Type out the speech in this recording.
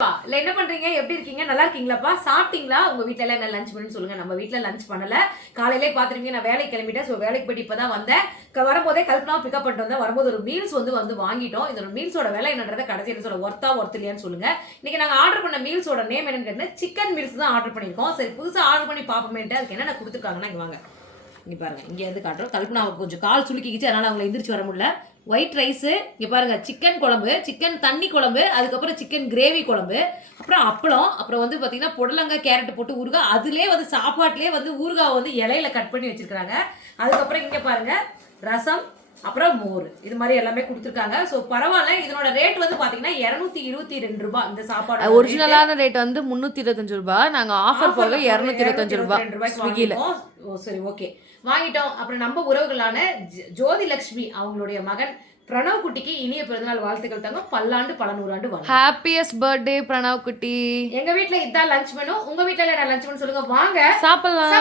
இல்ல என்ன பண்றீங்க, எப்படி இருக்கீங்க, நல்லா இருக்கீங்களாப்பா, சாப்பிட்டீங்களா? உங்க வீட்ல எல்லாம் என்ன லஞ்ச் பண்ணுன்னு சொல்லுங்க. நம்ம வீட்ல லஞ்ச் பண்ணல. காலையிலே பாத்துருப்பீங்க, நான் வேலைக்கு கிளம்பிட்டேன். ஸோ வேலைக்கு போயிட்டு இப்பதான் வந்தேன். வரும்போதே கல்பனா பிக்கப் பண்ணிட்டு வந்தேன். வரும்போது ஒரு மீல்ஸ் வந்து வாங்கிட்டோம். இதோட மீல்ஸோட விலை என்னன்றத கடைசி என்ன சொல்ல, ஒர்த் இல்லையான்னு சொல்லுங்க. இன்னைக்கு நாங்க ஆர்டர் பண்ண மீல்ஸோட நேம் என்னன்னு கேட்டீங்கன்னா, சிக்கன் மீல்ஸ் தான் ஆர்டர் பண்ணிருக்கோம். சரி, புதுசா ஆர்டர் பண்ணி பாப்போமேன்ட்டு அதுக்கு என்னென்ன கொடுத்துருக்காங்கன்னா இங்க வாங்க. இங்க பாருங்க, இங்க இருந்து காட்டுறோம். கல்பனாவுக்கு கொஞ்சம் கால் சுளுக்கிக்கிச்சு, அதனால அவங்களை எந்திரிச்சு வர முடியல. ஒயிட் ரைஸு, இங்கே பாருங்க சிக்கன் குழம்பு, சிக்கன் தண்ணி குழம்பு, அதுக்கப்புறம் சிக்கன் கிரேவி குழம்பு, அப்புறம் அப்பளம், அப்புறம் வந்து பார்த்தீங்கன்னா புடலங்காய் கேரட் போட்டு ஊறுகாய், அதுலேயே வந்து சாப்பாட்டிலே வந்து ஊறுகாய் வந்து இலையில கட் பண்ணி வச்சிருக்காங்க. அதுக்கப்புறம் இங்கே பாருங்க ரசம், அப்புறம் மோர், இது மாதிரி எல்லாமே கொடுத்துருக்காங்க. ஸோ பரவாயில்ல. இதனோட ரேட் வந்து பார்த்தீங்கன்னா 222 ரூபாய். இந்த சாப்பாடு ஒரிஜினலான ரேட் வந்து 325 ரூபாய். நாங்கள் ஆஃபர் போக 225 ரூபாய் ஸ்விக்கியில். ஓ சரி, ஓகே, வாங்கிட்டோம். அப்புறம் நம்ம உறவுகளான ஜோதி லட்சுமி அவங்களுடைய மகன் பிரணவ் குட்டிக்கு இனிய பிறந்தநாள் வாழ்த்துக்கள் தாங்க. பல்லாண்டு பல நூறாண்டு வாங்க. ஹாப்பியஸ்ட் பர்த்டே பிரணவ் குட்டி. எங்க வீட்ல இதான் லஞ்ச் மெனு. உங்க வீட்ல என்ன லஞ்ச் மெனு சொல்லுங்க, வாங்க சாப்பிடலாம்.